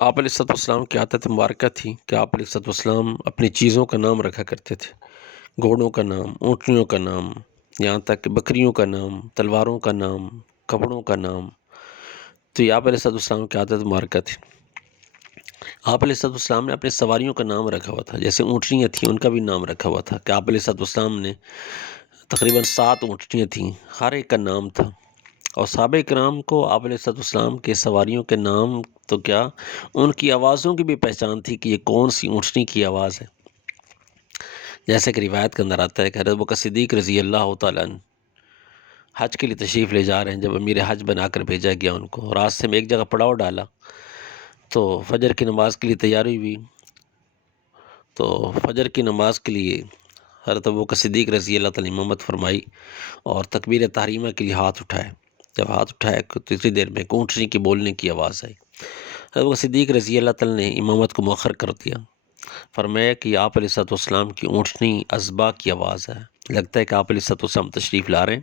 آپ علیہ السلام کی عادت مبارکہ تھی کہ آپ علیہ السلام اپنی چیزوں کا نام رکھا کرتے تھے، گھوڑوں کا نام، اونٹنیوں کا نام، یہاں تک کہ بکریوں کا نام، تلواروں کا نام، کپڑوں کا نام۔ تو یہ آپ علیہ السلام کی عادت مبارکہ تھی۔ آپ علیہ السلام نے اپنے سواریوں کا نام رکھا ہوا تھا، جیسے اونٹنیاں تھیں ان کا بھی نام رکھا ہوا تھا کہ آپ علیہ السلام نے تقریباً 7 اونٹنیاں تھیں، ہر ایک کا نام تھا۔ اور صحابہ کرام کو آپ علیہ السلام کے سواریوں کے نام تو کیا، ان کی آوازوں کی بھی پہچان تھی کہ یہ کون سی اونٹنی کی آواز ہے۔ جیسے کہ روایت کے اندر آتا ہے کہ حضرت ابوبکر صدیق رضی اللہ تعالیٰ عنہ حج کے لیے تشریف لے جا رہے ہیں، جب امیر حج بنا کر بھیجا گیا ان کو، راستے میں ایک جگہ پڑاؤ ڈالا تو فجر کی نماز کے لیے تیاری ہوئی، تو فجر کی نماز کے لیے حضرت ابوبکر صدیق رضی اللہ تعالیٰ امامت فرمائی اور تکبیر تحریمہ کے لیے ہاتھ اٹھائے۔ جب ہاتھ اٹھائے تو اتنی دیر میں ایک اونٹنی کی بولنے کی آواز آئی۔ حضرت ابوبکر صدیق رضی اللہ تعالیٰ نے امامت کو مؤخر کر دیا، فرمایا کہ یہ آپ علیہ السلام کی اونٹنی ازبا کی آواز ہے، لگتا ہے کہ آپ علیہ السلام تشریف لا رہے ہیں،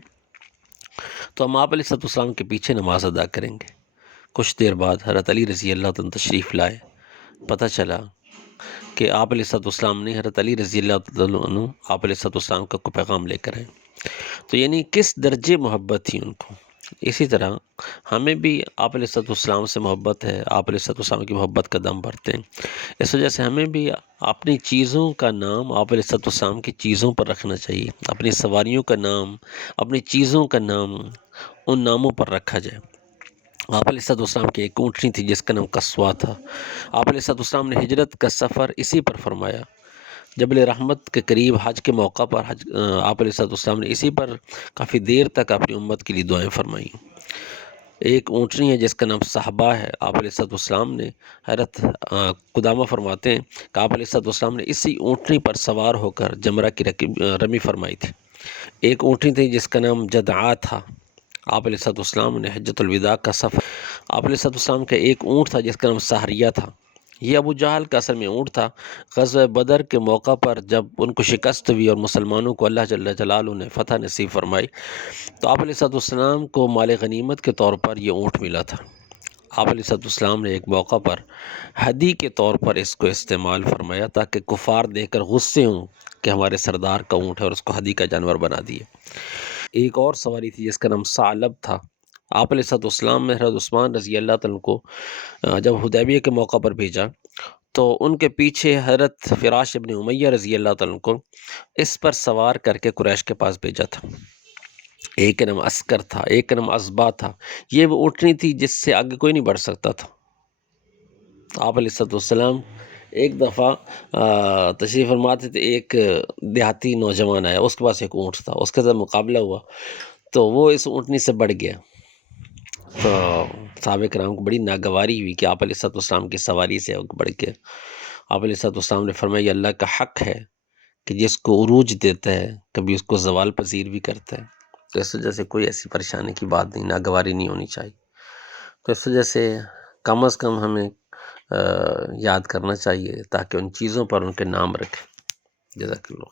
تو ہم آپ علیہ السلام کے پیچھے نماز ادا کریں گے۔ کچھ دیر بعد حضرت علی رضی اللہ تعالیٰ تشریف لائے، پتہ چلا کہ آپ علیہ السلام نے حضرت علی رضی اللہ عنہ آپ علیہ السلام کا کوئی پیغام لے کر آئے۔ تو یعنی کس درجے محبت تھی ان کو۔ اسی طرح ہمیں بھی آپ علیہ السلام سے محبت ہے، آپ علیہ السلام کی محبت کا دم بھرتے ہیں، اس وجہ سے ہمیں بھی اپنی چیزوں کا نام آپ علیہ السلام کی چیزوں پر رکھنا چاہیے، اپنی سواریوں کا نام، اپنی چیزوں کا نام ان ناموں پر رکھا جائے۔ آپ علیہ السلام کی ایک اونٹنی تھی جس کا نام قصوہ تھا۔ آپ علیہ السلام نے ہجرت کا سفر اسی پر فرمایا، جبل رحمت کے قریب حج کے موقع پر آپ علیہ السلام نے اسی پر کافی دیر تک اپنی امت کے لیے دعائیں فرمائیں۔ ایک اونٹنی ہے جس کا نام صحابہ ہے، آپ علیہ السلام نے حضرت قدامہ فرماتے ہیں کہ آپ علیہ السلام نے اسی اونٹنی پر سوار ہو کر جمرہ کی رمی فرمائی تھی۔ ایک اونٹنی تھی جس کا نام جدعا تھا، آپ علیہ السلام نے حجۃ الوداع کا سفر، آپ علیہ السلام کا ایک اونٹ تھا جس کا نام سہریہ تھا، یہ ابو جہل کا اصل میں اونٹ تھا۔ غزوہ بدر کے موقع پر جب ان کو شکست ہوئی اور مسلمانوں کو اللہ جل جلالہ نے فتح نصیب فرمائی، تو آپ علیہ السلام کو مال غنیمت کے طور پر یہ اونٹ ملا تھا۔ آپ علیہ السلام نے ایک موقع پر ہدی کے طور پر اس کو استعمال فرمایا تاکہ کفار دیکھ کر غصے ہوں کہ ہمارے سردار کا اونٹ ہے، اور اس کو ہدی کا جانور بنا دیے۔ ایک اور سواری تھی جس کا نام ثعلب تھا۔ آپ علیہ السلام نے حضرت عثمان رضی اللہ تعالیٰ کو جب حدیبیہ کے موقع پر بھیجا تو ان کے پیچھے حضرت فراش ابن امیہ رضی اللہ تعالیٰ کو اس پر سوار کر کے قریش کے پاس بھیجا تھا۔ ایک کا نام عسکر تھا، ایک کا نام ازبا تھا۔ یہ وہ اونٹنی تھی جس سے آگے کوئی نہیں بڑھ سکتا تھا۔ آپ علیہ السلام ایک دفعہ تشریف فرماتے تھے، ایک دیہاتی نوجوان آیا، اس کے پاس ایک اونٹ تھا، اس کے ساتھ مقابلہ ہوا تو وہ اس اونٹنی سے بڑھ گیا، تو صحابہ کرام کو بڑی ناگواری ہوئی کہ آپ علیہ السلام کی سواری سے بڑھ گیا۔ آپ علیہ السلام نے فرمایا یہ اللہ کا حق ہے کہ جس کو عروج دیتا ہے کبھی اس کو زوال پذیر بھی کرتا ہے، تو اس وجہ سے کوئی ایسی پریشانی کی بات نہیں، ناگواری نہیں ہونی چاہیے۔ تو اس وجہ سے کم از کم ہمیں یاد کرنا چاہیے تاکہ ان چیزوں پر ان کے نام رکھیں۔ جزاک اللہ خیر۔